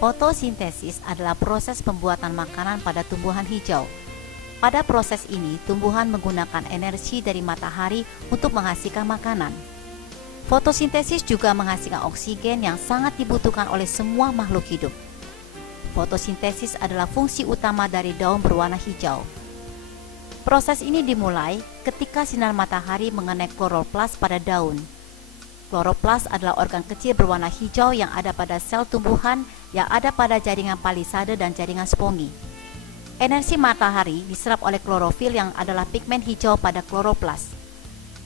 Fotosintesis adalah proses pembuatan makanan pada tumbuhan hijau. Pada proses ini, tumbuhan menggunakan energi dari matahari untuk menghasilkan makanan. Fotosintesis juga menghasilkan oksigen yang sangat dibutuhkan oleh semua makhluk hidup. Fotosintesis adalah fungsi utama dari daun berwarna hijau. Proses ini dimulai ketika sinar matahari mengenai kloroplas pada daun. Kloroplas adalah organ kecil berwarna hijau yang ada pada sel tumbuhan yang ada pada jaringan palisade dan jaringan spongi. Energi matahari diserap oleh klorofil yang adalah pigmen hijau pada kloroplas.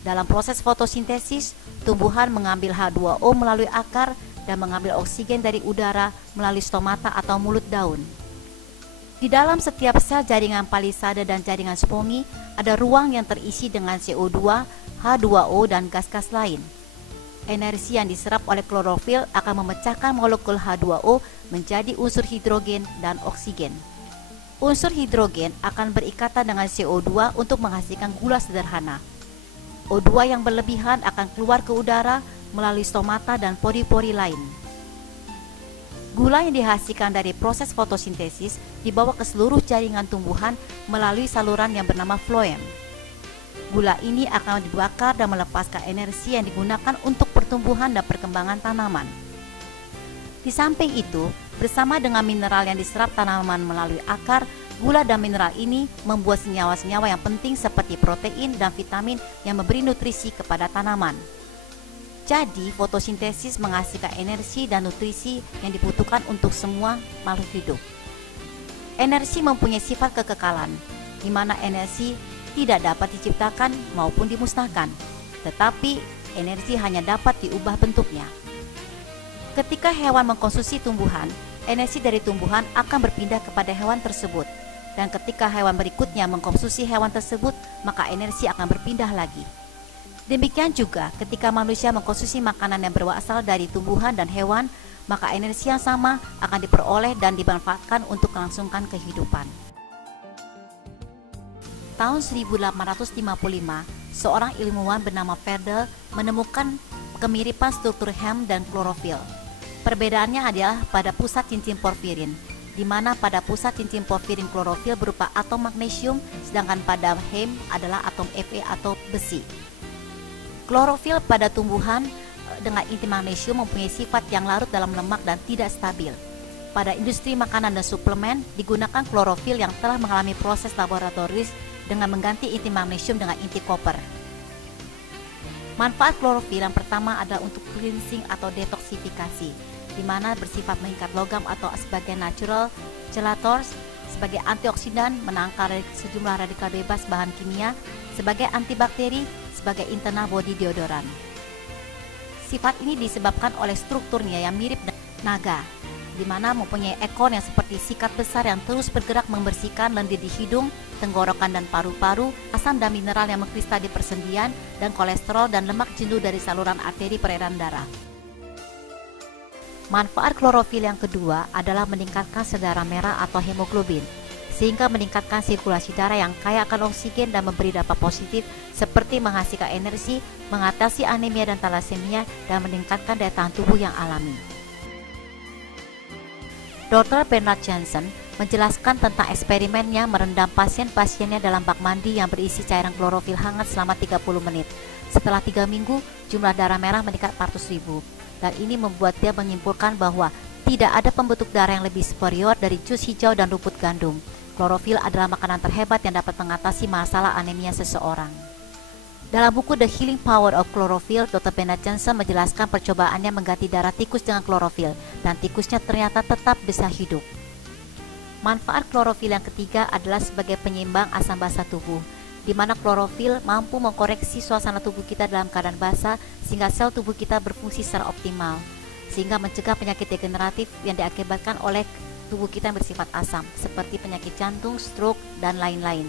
Dalam proses fotosintesis, tumbuhan mengambil H2O melalui akar dan mengambil oksigen dari udara melalui stomata atau mulut daun. Di dalam setiap sel jaringan palisade dan jaringan spongi ada ruang yang terisi dengan CO2, H2O, dan gas-gas lain. Energi yang diserap oleh klorofil akan memecahkan molekul H2O menjadi unsur hidrogen dan oksigen. Unsur hidrogen akan berikatan dengan CO2 untuk menghasilkan gula sederhana. O2 yang berlebihan akan keluar ke udara melalui stomata dan pori-pori lain. Gula yang dihasilkan dari proses fotosintesis dibawa ke seluruh jaringan tumbuhan melalui saluran yang bernama floem. Gula ini akan dibakar dan melepaskan energi yang digunakan untuk pertumbuhan dan perkembangan tanaman. Di samping itu, bersama dengan mineral yang diserap tanaman melalui akar, gula dan mineral ini membuat senyawa-senyawa yang penting seperti protein dan vitamin yang memberi nutrisi kepada tanaman. Jadi, fotosintesis menghasilkan energi dan nutrisi yang dibutuhkan untuk semua makhluk hidup. Energi mempunyai sifat kekekalan, di mana energi tidak dapat diciptakan maupun dimusnahkan, tetapi energi hanya dapat diubah bentuknya. Ketika hewan mengkonsumsi tumbuhan, energi dari tumbuhan akan berpindah kepada hewan tersebut, dan ketika hewan berikutnya mengkonsumsi hewan tersebut, maka energi akan berpindah lagi. Demikian juga ketika manusia mengkonsumsi makanan yang berasal dari tumbuhan dan hewan, maka energi yang sama akan diperoleh dan dimanfaatkan untuk melangsungkan kehidupan. Tahun 1855, seorang ilmuwan bernama Verdel menemukan kemiripan struktur Heme dan klorofil. Perbedaannya adalah pada pusat cincin porfirin, di mana pada pusat cincin porfirin klorofil berupa atom magnesium, sedangkan pada Heme adalah atom Fe atau besi. Klorofil pada tumbuhan dengan inti magnesium mempunyai sifat yang larut dalam lemak dan tidak stabil. Pada industri makanan dan suplemen digunakan klorofil yang telah mengalami proses laboratoris dengan mengganti inti magnesium dengan inti koper. Manfaat klorofil yang pertama adalah untuk cleansing atau detoksifikasi, di mana bersifat mengikat logam atau sebagai natural chelators, sebagai antioksidan menangkal sejumlah radikal bebas bahan kimia, sebagai antibakteri, sebagai internal body deodorant. Sifat ini disebabkan oleh strukturnya yang mirip dengan naga, di mana mempunyai ekor yang seperti sikat besar yang terus bergerak membersihkan lendir di hidung, tenggorokan dan paru-paru, asam dan mineral yang mengkristal di persendian, dan kolesterol dan lemak jenuh dari saluran arteri peredaran darah. Manfaat klorofil yang kedua adalah meningkatkan sel darah merah atau hemoglobin. sehingga meningkatkan sirkulasi darah yang kaya akan oksigen dan memberi dampak positif seperti menghasilkan energi, mengatasi anemia dan talasemia, dan meningkatkan daya tahan tubuh yang alami. Dr. Bernard Johnson menjelaskan tentang eksperimennya merendam pasien-pasiennya dalam bak mandi yang berisi cairan klorofil hangat selama 30 menit. Setelah 3 minggu, jumlah darah merah meningkat 400.000, dan ini membuat dia menyimpulkan bahwa tidak ada pembentuk darah yang lebih superior dari jus hijau dan rumput gandum. Klorofil adalah makanan terhebat yang dapat mengatasi masalah anemia seseorang. Dalam buku The Healing Power of Chlorophyll, Dr. Bernard Johnson menjelaskan percobaannya mengganti darah tikus dengan klorofil, dan tikusnya ternyata tetap bisa hidup. Manfaat klorofil yang ketiga adalah sebagai penyeimbang asam basa tubuh, di mana klorofil mampu mengkoreksi suasana tubuh kita dalam keadaan basah sehingga sel tubuh kita berfungsi secara optimal, sehingga mencegah penyakit degeneratif yang diakibatkan oleh tubuh kita yang bersifat asam, seperti penyakit jantung, stroke, dan lain-lain.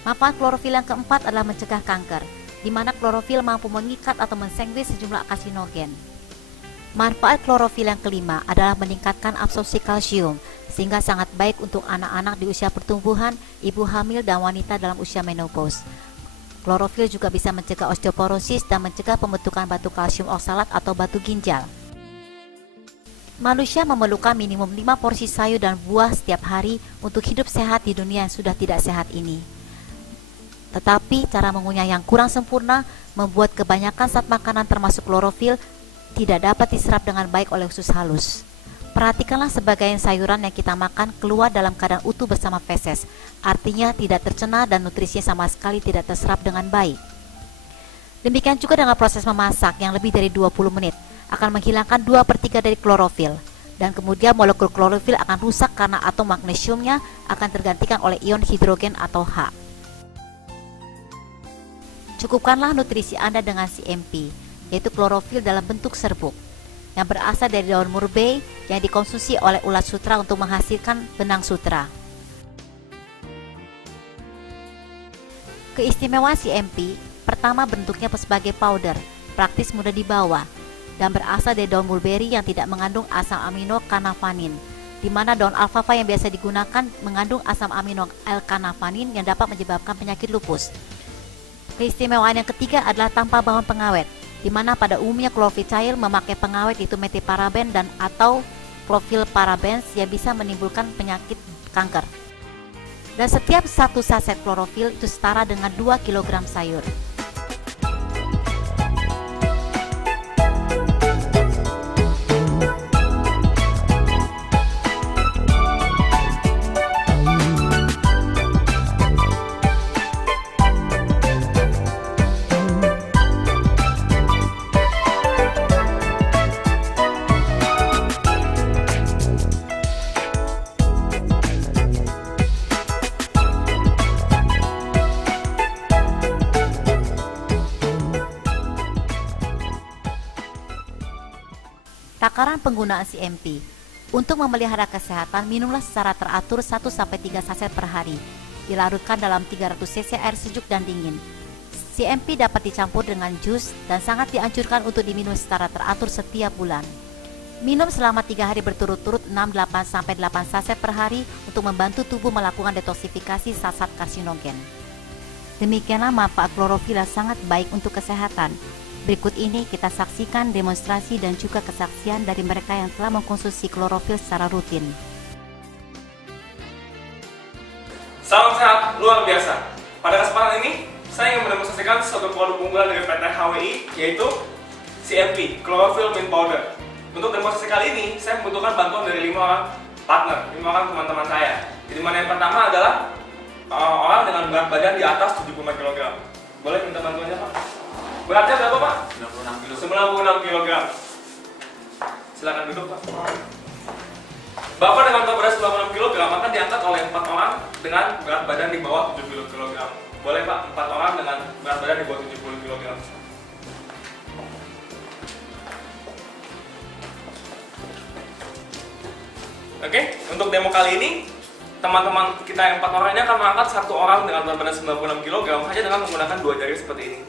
Manfaat klorofil yang keempat adalah mencegah kanker, di mana klorofil mampu mengikat atau mensandwich sejumlah karsinogen. Manfaat klorofil yang kelima adalah meningkatkan absorpsi kalsium, sehingga sangat baik untuk anak-anak di usia pertumbuhan, ibu hamil, dan wanita dalam usia menopause. Klorofil juga bisa mencegah osteoporosis dan mencegah pembentukan batu kalsium oksalat atau batu ginjal. Manusia memerlukan minimum 5 porsi sayur dan buah setiap hari untuk hidup sehat di dunia yang sudah tidak sehat ini. Tetapi cara mengunyah yang kurang sempurna membuat kebanyakan zat makanan termasuk klorofil tidak dapat diserap dengan baik oleh usus halus. Perhatikanlah sebagian sayuran yang kita makan keluar dalam keadaan utuh bersama feses, artinya tidak tercerna dan nutrisinya sama sekali tidak terserap dengan baik. Demikian juga dengan proses memasak yang lebih dari 20 menit akan menghilangkan 2/3 dari klorofil, dan kemudian molekul klorofil akan rusak karena atom magnesiumnya akan tergantikan oleh ion hidrogen atau H. Cukupkanlah nutrisi Anda dengan CMP, yaitu klorofil dalam bentuk serbuk, yang berasal dari daun murbei yang dikonsumsi oleh ulat sutra untuk menghasilkan benang sutra. Keistimewaan CMP, pertama bentuknya sebagai powder, praktis mudah dibawa, dan berasal dari daun mulberry yang tidak mengandung asam amino kanavanin, di mana daun alfalfa yang biasa digunakan mengandung asam amino L-kanavanin yang dapat menyebabkan penyakit lupus. Keistimewaan yang ketiga adalah tanpa bahan pengawet, di mana pada umumnya klorofil cair memakai pengawet yaitu metiparaben dan atau klorofilparabens yang bisa menimbulkan penyakit kanker. Dan setiap 1 saset klorofil itu setara dengan 2 kg sayur. Takaran penggunaan CMP. Untuk memelihara kesehatan, minumlah secara teratur 1-3 saset per hari. Dilarutkan dalam 300 cc air sejuk dan dingin. CMP dapat dicampur dengan jus dan sangat dianjurkan untuk diminum secara teratur setiap bulan. Minum selama 3 hari berturut-turut 6-8 saset per hari untuk membantu tubuh melakukan detoksifikasi zat karsinogen. Demikianlah manfaat klorofil yang sangat baik untuk kesehatan. Berikut ini kita saksikan demonstrasi dan juga kesaksian dari mereka yang telah mengkonsumsi klorofil secara rutin. Salam sehat luar biasa. Pada kesempatan ini, saya ingin mendemonstrasikan suatu produk unggulan dari PT HWI, yaitu CMP, Chlorophyll Mint Powder. Untuk demonstrasi kali ini, saya membutuhkan bantuan dari 5 orang partner, 5 orang teman-teman saya. Jadi mana yang pertama adalah orang dengan berat badan di atas 75 kg. Boleh minta bantuannya, Pak? Beratnya berapa, Pak? 96 kg. Silakan duduk, Pak. Bapak dengan berat 96 kg akan diangkat oleh 4 orang dengan berat badan di bawah 70 kg. Boleh, Pak? 4 orang dengan berat badan di bawah 70 kg. Oke, untuk demo kali ini teman-teman kita yang 4 orang ini akan mengangkat 1 orang dengan berat badan 96 kg hanya dengan menggunakan 2 jari seperti ini.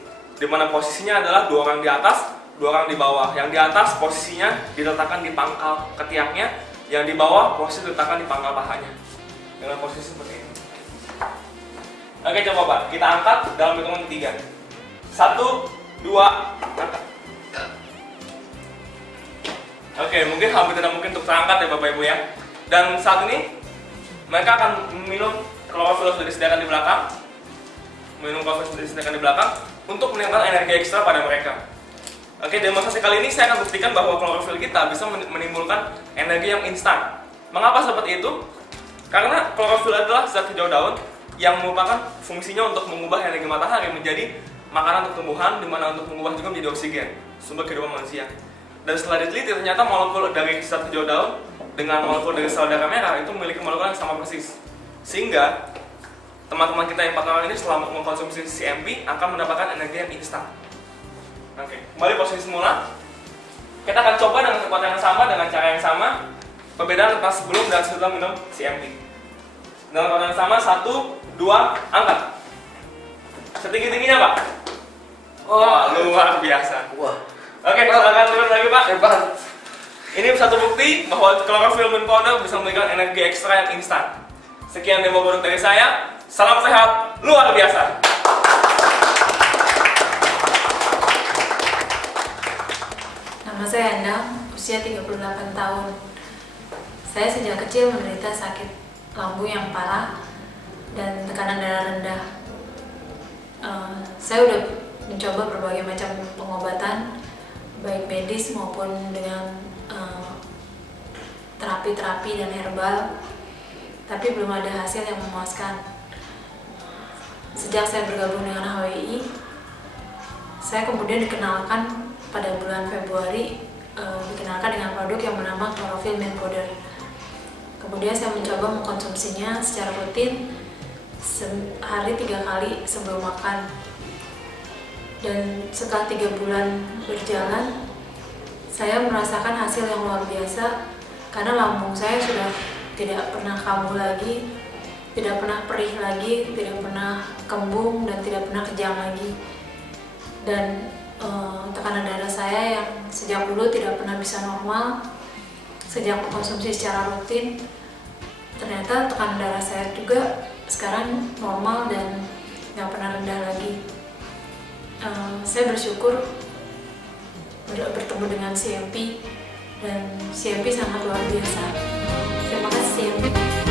Di mana posisinya adalah 2 orang di atas, 2 orang di bawah. Yang di atas posisinya diletakkan di pangkal ketiaknya, yang di bawah posisi diletakkan di pangkal pahanya. Dengan posisi seperti ini. Oke, coba Pak, kita angkat dalam hitungan 3. 1, 2, angkat. Oke, mungkin hampir tidak mungkin untuk terangkat ya Bapak Ibu ya. Dan saat ini mereka akan minum klorofil sudah disediakan di belakang. Untuk menimbulkan energi ekstra pada mereka. Oke, demonstrasi kali ini saya akan buktikan bahwa klorofil kita bisa menimbulkan energi yang instan. Mengapa seperti itu? Karena klorofil adalah zat hijau daun yang merupakan fungsinya untuk mengubah energi matahari menjadi makanan untuk tumbuhan, di mana untuk mengubah juga menjadi oksigen, sumber kehidupan manusia. Dan setelah diteliti, ternyata molekul dari zat hijau daun dengan molekul dari sel darah merah itu memiliki molekul yang sama persis. Sehingga teman-teman kita yang 4 orang ini setelah mengkonsumsi CMP akan mendapatkan energi yang instan. Oke, kembali posisi semula. Kita akan coba dengan kekuatan yang sama, dengan cara yang sama. Perbedaan antara sebelum dan setelah minum CMP. Dengan kekuatan yang sama, 1, 2, angkat. Setinggi-tingginya Pak. Wah, luar biasa. Wah. Oke, silakan turun lagi Pak. Hebat. Ini satu bukti bahwa chlorophyll mint powder bisa memberikan energi ekstra yang instan. Sekian demo produk dari saya. Salam sehat, luar biasa. Nama saya Endang, usia 38 tahun. Saya sejak kecil menderita sakit lambung yang parah dan tekanan darah rendah. Saya udah mencoba berbagai macam pengobatan, baik medis maupun dengan terapi-terapi dan herbal, tapi belum ada hasil yang memuaskan. Sejak saya bergabung dengan HWI, saya kemudian dikenalkan pada bulan Februari, dikenalkan dengan produk yang bernama Chlorophyll Mint Powder. Kemudian saya mencoba mengkonsumsinya secara rutin, sehari 3 kali sebelum makan. Dan setelah 3 bulan berjalan, saya merasakan hasil yang luar biasa karena lambung saya sudah tidak pernah kambuh lagi, tidak pernah perih lagi, tidak pernah kembung, dan tidak pernah kejang lagi. Dan tekanan darah saya yang sejak dulu tidak pernah bisa normal, sejak mengkonsumsi secara rutin, ternyata tekanan darah saya juga sekarang normal dan nggak pernah rendah lagi. Saya bersyukur bertemu dengan CMP, dan CMP sangat luar biasa. Terima kasih CMP.